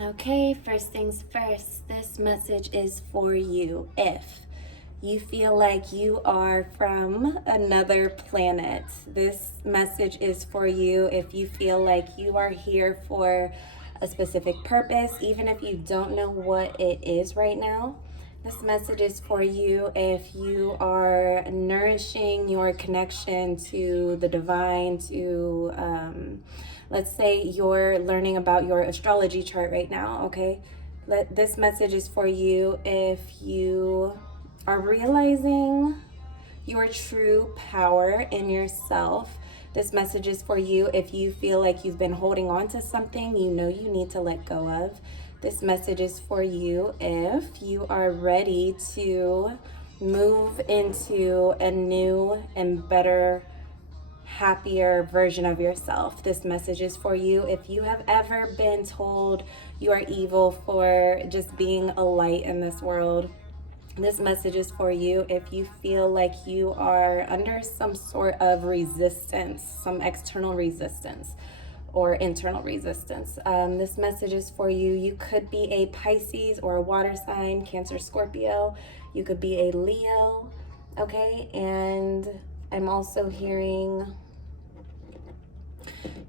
Okay, first things first, this message is for you. If you feel like you are from another planet, this message is for you. If you feel like you are here for a specific purpose, even if you don't know what it is right now, this message is for you. If you are nourishing your connection to the divine, to let's say you're learning about your astrology chart right now, okay? This message is for you if you are realizing your true power in yourself. This message is for you if you feel like you've been holding on to something you know you need to let go of. This message is for you if you are ready to move into a new and better, happier version of yourself. This message is for you if you have ever been told you are evil for just being a light in this world. This message is for you if you feel like you are under some sort of resistance, some external resistance or internal resistance. This message is for you. You could be a Pisces or a water sign, Cancer, Scorpio. You could be a Leo, okay? And I'm also hearing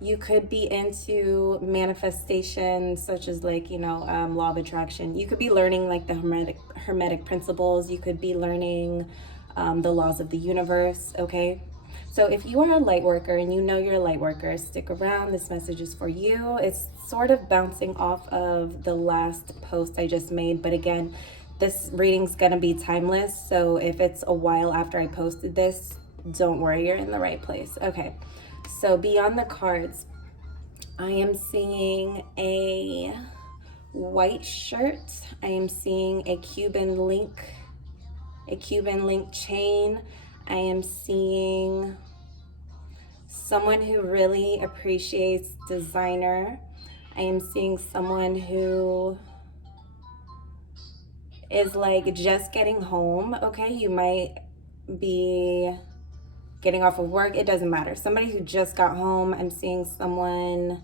you could be into manifestation, such as law of attraction. You could be learning like the hermetic principles. You could be learning the laws of the universe, okay? So if you are a light worker and you know you're a light worker, stick around. This message is for you. It's sort of bouncing off of the last post I just made, but again, this reading's gonna be timeless. So if it's a while after I posted this, don't worry, you're in the right place. Okay. So beyond the cards, I am seeing a white shirt. I am seeing a Cuban link chain. I am seeing someone who really appreciates designer. I am seeing someone who is like just getting home. Okay, you might be getting off of work, it doesn't matter. Somebody who just got home. I'm seeing someone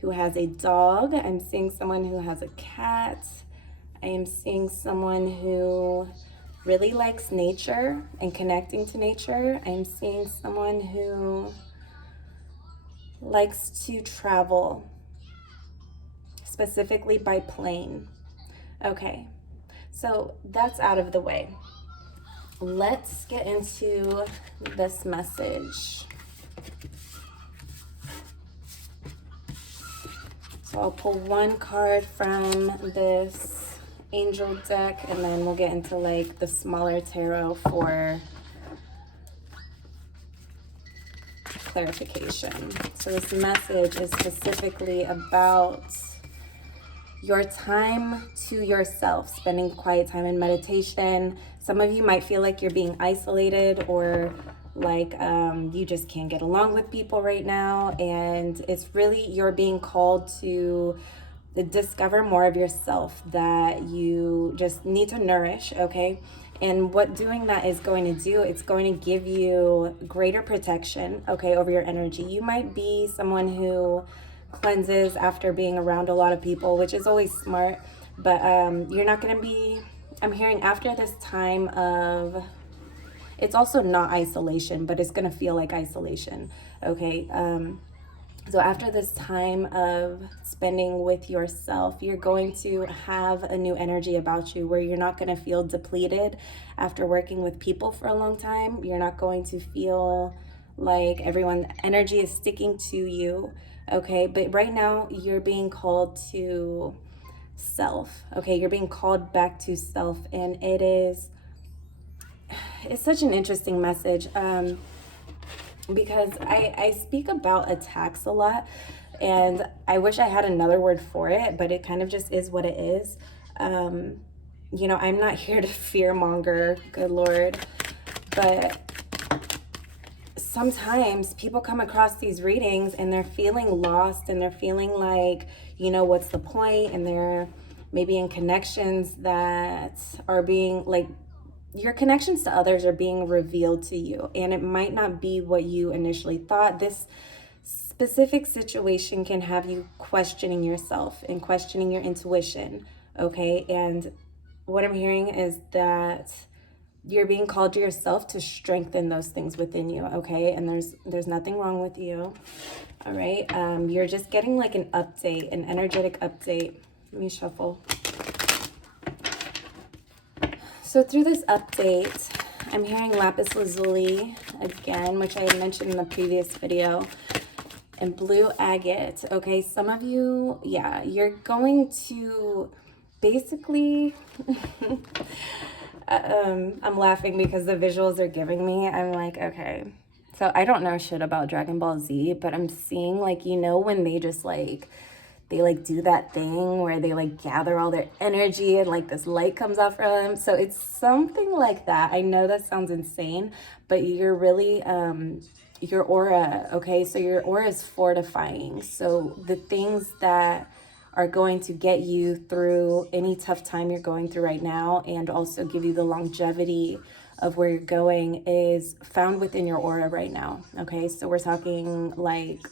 who has a dog. I'm seeing someone who has a cat. I am seeing someone who really likes nature and connecting to nature. I'm seeing someone who likes to travel, specifically by plane. Okay, so that's out of the way. Let's get into this message. So I'll pull one card from this angel deck and then we'll get into like the smaller tarot for clarification. So this message is specifically about your time to yourself, spending quiet time in meditation. Some of you might feel like you're being isolated or like you just can't get along with people right now. And it's really, you're being called to discover more of yourself that you just need to nourish, okay? And what doing that is going to do, it's going to give you greater protection, okay, over your energy. You might be someone who cleanses after being around a lot of people, which is always smart, but you're not going to be, I'm hearing after this time of, it's also not isolation, but it's going to feel like isolation, okay? So after this time of spending with yourself, you're going to have a new energy about you where you're not going to feel depleted after working with people for a long time. You're not going to feel like everyone's energy is sticking to you, okay? But right now you're being called to self, okay? You're being called back to self, and it's such an interesting message. Because I speak about attacks a lot, and I wish I had another word for it, but it kind of just is what it is. You know, I'm not here to fearmonger, good Lord, but sometimes people come across these readings and they're feeling lost and they're feeling like, you know, what's the point? And they're maybe in connections that are being like, your connections to others are being revealed to you, and it might not be what you initially thought. This specific situation can have you questioning yourself and questioning your intuition, okay? And what I'm hearing is that you're being called to yourself to strengthen those things within you, okay? And there's nothing wrong with you, all right? You're just getting like an update, an energetic update. Let me shuffle. So through this update, I'm hearing lapis lazuli again, which I had mentioned in the previous video, and blue agate. Okay, some of you, yeah, you're going to basically, I'm laughing because the visuals they're giving me, I'm like, okay. So I don't know shit about Dragon Ball Z, but I'm seeing like, you know, when they just like, they like do that thing where they like gather all their energy and like this light comes out from them. So it's something like that. I know that sounds insane, but you're really, your aura, okay? So your aura is fortifying. So the things that are going to get you through any tough time you're going through right now and also give you the longevity of where you're going is found within your aura right now, okay? So we're talking like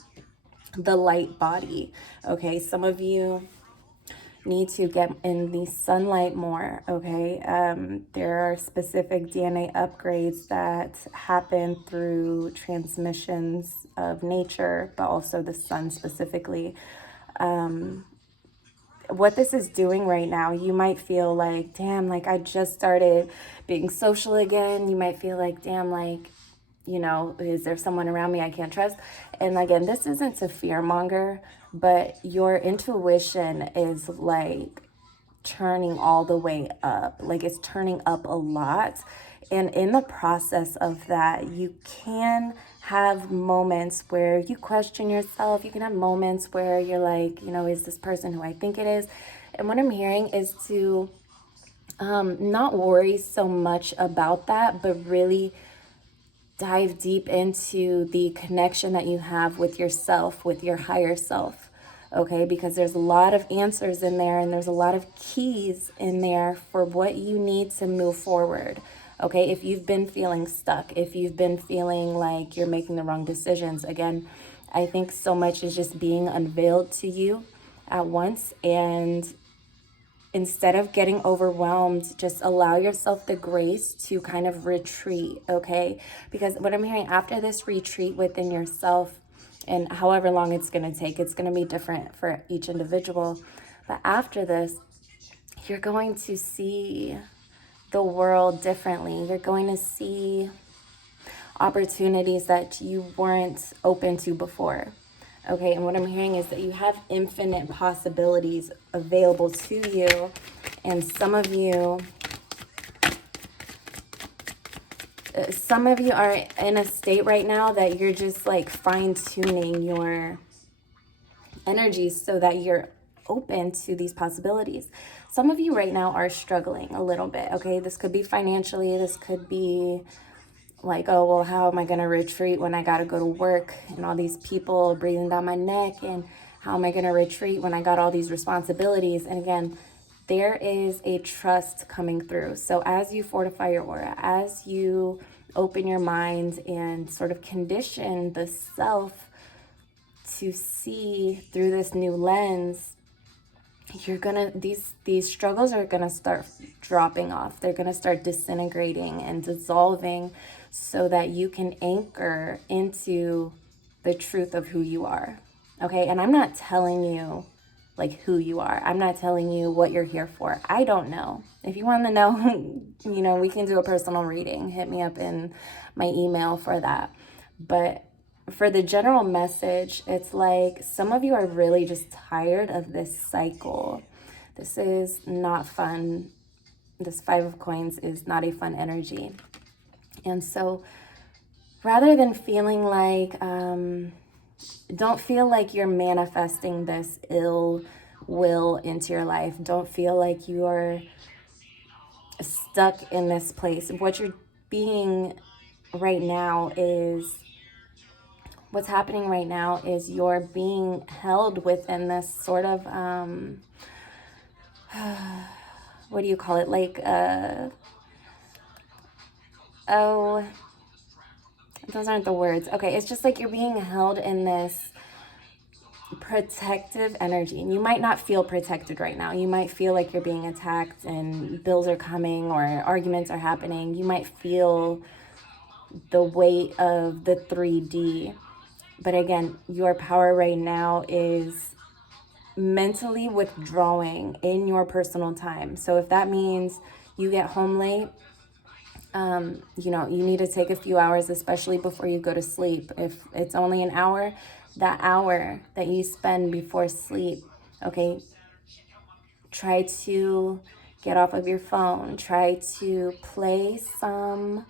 the light body, okay? Some of you need to get in the sunlight more, okay? There are specific DNA upgrades that happen through transmissions of nature, but also the sun specifically. What this is doing right now, you might feel like, damn, like I just started being social again. You might feel like, damn, like, you know, is there someone around me I can't trust? And again, this isn't to fearmonger, but your intuition is like turning all the way up. Like it's turning up a lot. And in the process of that, you can have moments where you question yourself. You can have moments where you're like, you know, is this person who I think it is? And what I'm hearing is to not worry so much about that, but really dive deep into the connection that you have with yourself, with your higher self, okay? Because there's a lot of answers in there and there's a lot of keys in there for what you need to move forward, okay? If you've been feeling stuck, if you've been feeling like you're making the wrong decisions, again, I think so much is just being unveiled to you at once. And instead of getting overwhelmed, just allow yourself the grace to kind of retreat, okay? Because what I'm hearing after this retreat within yourself, and however long it's going to take, it's going to be different for each individual. But after this, you're going to see the world differently. You're going to see opportunities that you weren't open to before. Okay, and what I'm hearing is that you have infinite possibilities available to you. And some of you are in a state right now that you're just like fine-tuning your energies so that you're open to these possibilities. Some of you right now are struggling a little bit, okay? This could be financially, this could be like, oh, well, how am I going to retreat when I got to go to work and all these people breathing down my neck? And how am I going to retreat when I got all these responsibilities? And again, there is a trust coming through. So as you fortify your aura, as you open your mind and sort of condition the self to see through this new lens, you're gonna, these struggles are gonna start dropping off. They're gonna start disintegrating and dissolving so that you can anchor into the truth of who you are, okay? And I'm not telling you like who you are. I'm not telling you what you're here for. I don't know. If you want to know, you know, we can do a personal reading. Hit me up in my email for that. But for the general message, it's like some of you are really just tired of this cycle. This is not fun. This 5 of coins is not a fun energy. And so rather than feeling like, don't feel like you're manifesting this ill will into your life. Don't feel like you're stuck in this place. What you're being right now is, what's happening right now is you're being held within this sort of, what do you call it? Like, oh, those aren't the words. Okay, it's just like you're being held in this protective energy. And you might not feel protected right now. You might feel like you're being attacked and bills are coming or arguments are happening. You might feel the weight of the 3D. But again, your power right now is mentally withdrawing in your personal time. So if that means you get home late, you need to take a few hours, especially before you go to sleep. If it's only an hour, that hour that you spend before sleep, okay, try to get off of your phone. Try to play some.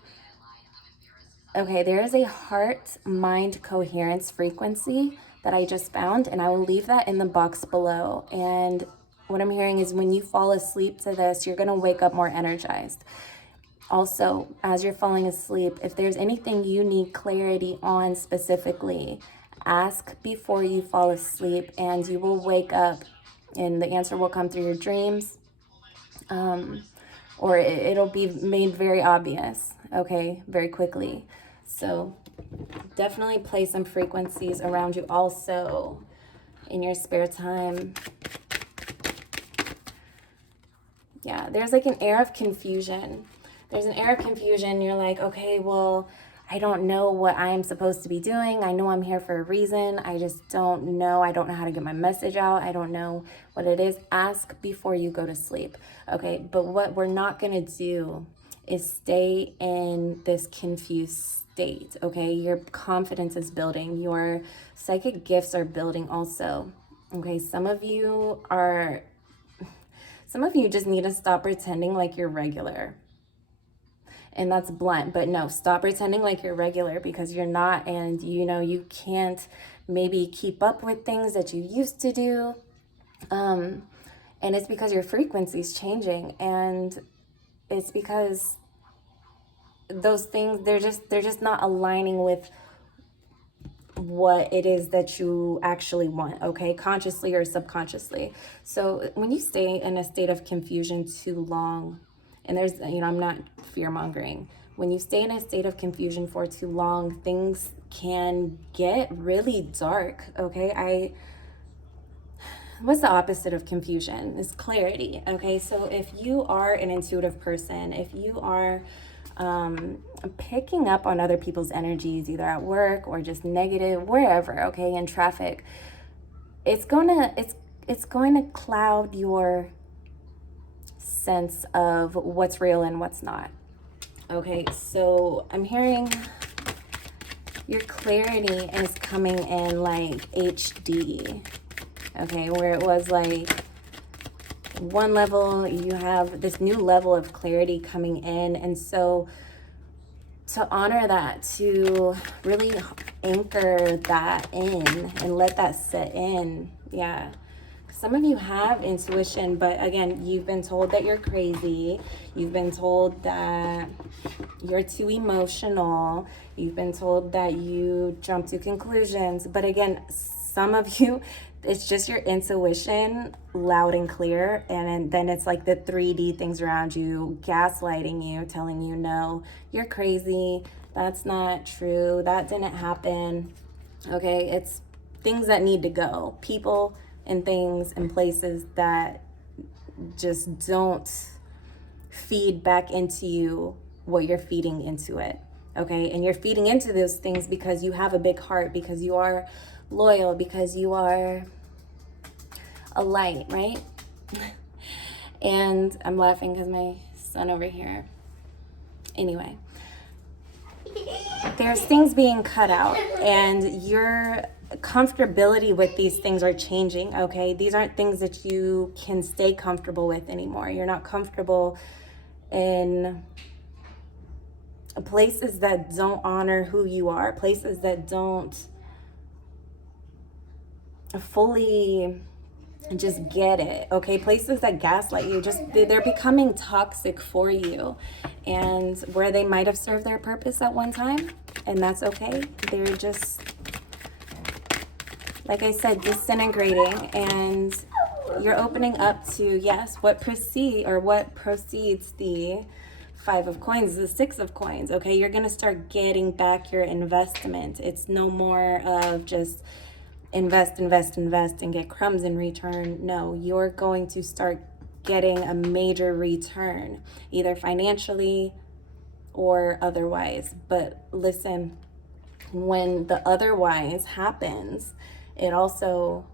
Okay, there is a heart-mind coherence frequency that I just found, and I will leave that in the box below. And what I'm hearing is when you fall asleep to this, you're going to wake up more energized. Also, as you're falling asleep, if there's anything you need clarity on specifically, ask before you fall asleep and you will wake up and the answer will come through your dreams, or it'll be made very obvious, okay, very quickly. So definitely play some frequencies around you also in your spare time. Yeah, there's like an air of confusion. There's an air of confusion. You're like, okay, well, I don't know what I'm supposed to be doing. I know I'm here for a reason. I just don't know. I don't know how to get my message out. I don't know what it is. Ask before you go to sleep. Okay, but what we're not going to do is stay in this confused state. Okay, your confidence is building. Your psychic gifts are building also. Okay, some of you just need to stop pretending like you're regular. And that's blunt, but no, stop pretending like you're regular, because you're not. And you can't maybe keep up with things that you used to do. And it's because your frequency's changing, and it's because those things, they're just not aligning with what it is that you actually want, okay, consciously or subconsciously. So when you stay in a state of confusion too long, and there's, I'm not fear-mongering, when you stay in a state of confusion for too long, things can get really dark, okay? What's the opposite of confusion? Is clarity, okay? So if you are an intuitive person, if you are picking up on other people's energies, either at work or just negative, wherever, okay, in traffic, it's going to cloud your sense of what's real and what's not. Okay, so I'm hearing your clarity is coming in like HD. Okay, where it was like one level, you have this new level of clarity coming in. And so to honor that, to really anchor that in and let that set in. Yeah. Some of you have intuition, but again, you've been told that you're crazy. You've been told that you're too emotional. You've been told that you jump to conclusions. But again, some of you, it's just your intuition loud and clear. And then it's like the 3D things around you gaslighting you, telling you, no, you're crazy. That's not true. That didn't happen. Okay, it's things that need to go. People and things and places that just don't feed back into you what you're feeding into it. Okay, and you're feeding into those things because you have a big heart, because you are loyal, because you are a light, right? And I'm laughing because my son over here. Anyway, there's things being cut out, and your comfortability with these things are changing, okay? These aren't things that you can stay comfortable with anymore. You're not comfortable in places that don't honor who you are, places that don't fully just get it, okay? Places that gaslight you, they're becoming toxic for you, and where they might have served their purpose at one time, and that's okay. They're just, like I said, disintegrating, and you're opening up to, yes, what precedes the 5 of coins, the 6 of coins, okay? You're gonna start getting back your investment. It's no more of just invest, and get crumbs in return. No, you're going to start getting a major return, either financially or otherwise. But listen, when the otherwise happens, it also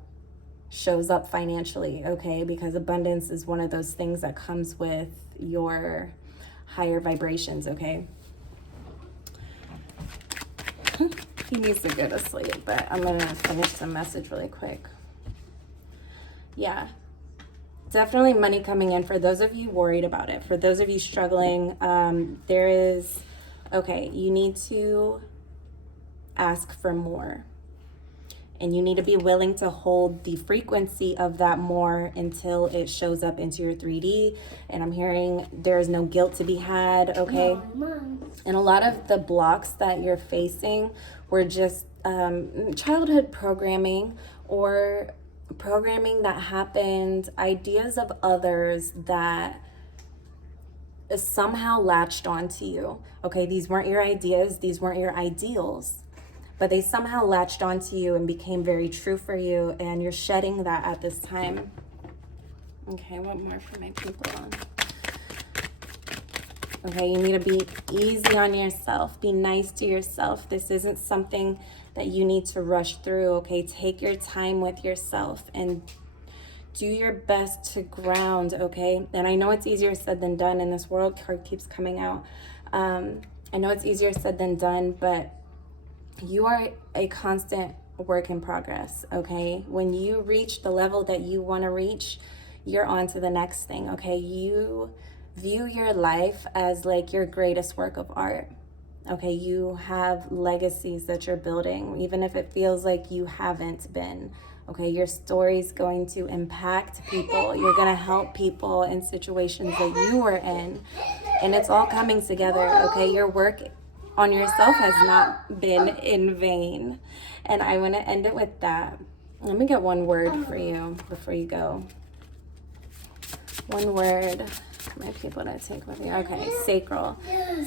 shows up financially, okay? Because abundance is one of those things that comes with your higher vibrations, okay? He needs to go to sleep, but I'm gonna finish the message really quick. Yeah, definitely money coming in for those of you worried about it. For those of you struggling, there is, okay, you need to ask for more. And you need to be willing to hold the frequency of that more until it shows up into your 3D. And I'm hearing there is no guilt to be had, okay? And a lot of the blocks that you're facing were just childhood programming or programming that happened, ideas of others that somehow latched onto you, okay? These weren't your ideas, these weren't your ideals, but they somehow latched onto you and became very true for you, and you're shedding that at this time. Okay, what more for my people? Okay, you need to be easy on yourself. Be nice to yourself. This isn't something that you need to rush through, okay? Take your time with yourself and do your best to ground, okay? And I know it's easier said than done, and this world card keeps coming out. I know it's easier said than done, but you are a constant work in progress, okay? When you reach the level that you want to reach, you're on to the next thing, okay? You view your life as like your greatest work of art, okay? You have legacies that you're building, even if it feels like you haven't been, okay? Your story's going to impact people. You're going to help people in situations that you were in, and it's all coming together, okay? Your work on yourself has not been in vain. And I want to end it with that. Let me get one word for you before you go. One word for my people to take with you. Okay, sacral.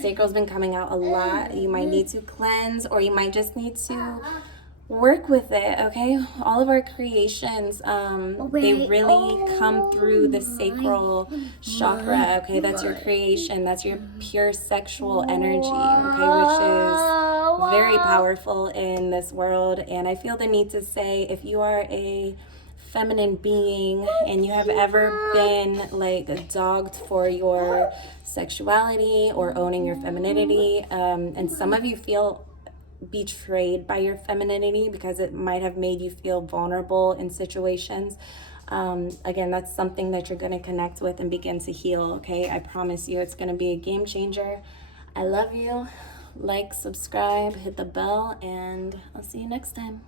Sacral's been coming out a lot. You might need to cleanse, or you might just need to work with it, okay? All of our creations, they really come through the sacral chakra, okay? That's your creation. That's your pure sexual energy, okay? Which is very powerful in this world. And I feel the need to say, if you are a feminine being and you have ever been like dogged for your sexuality or owning your femininity, and some of you feel betrayed by your femininity because it might have made you feel vulnerable in situations. Again, that's something that you're going to connect with and begin to heal, okay? I promise you it's going to be a game changer. I love you. Like, subscribe, hit the bell, and I'll see you next time.